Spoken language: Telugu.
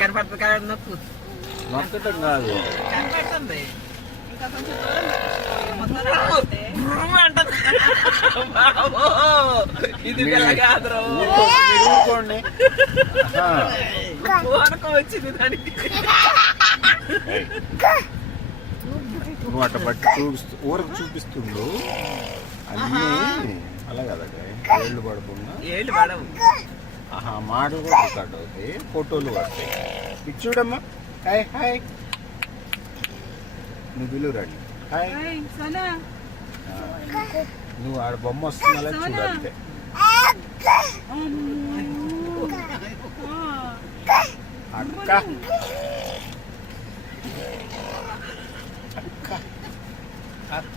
కనపడుతుంది కాదు, నొక్కు నొక్కటం కాదు, కనపడుతుంది. ఇంకా కొంచెం ఇది కాదు ఊరుకోండి. వచ్చింది దానికి. నువ్వు అట్ట బట్టి ఊరకు చూపిస్తుండు అన్నీ అలా కదా, ఏళ్ళు పడకుండా ఏళ్ళు పడవు. మాటలు కూడా రికార్డ్ అవుతాయి, ఫోటోలు పడతాయి. ఇది చూడమ్మా, హాయ్ హాయ్, నువ్వు విలువ రండి, హాయ్. నువ్వు ఆడ బొమ్మ వస్తుందా చూడంతే. అక్క అక్క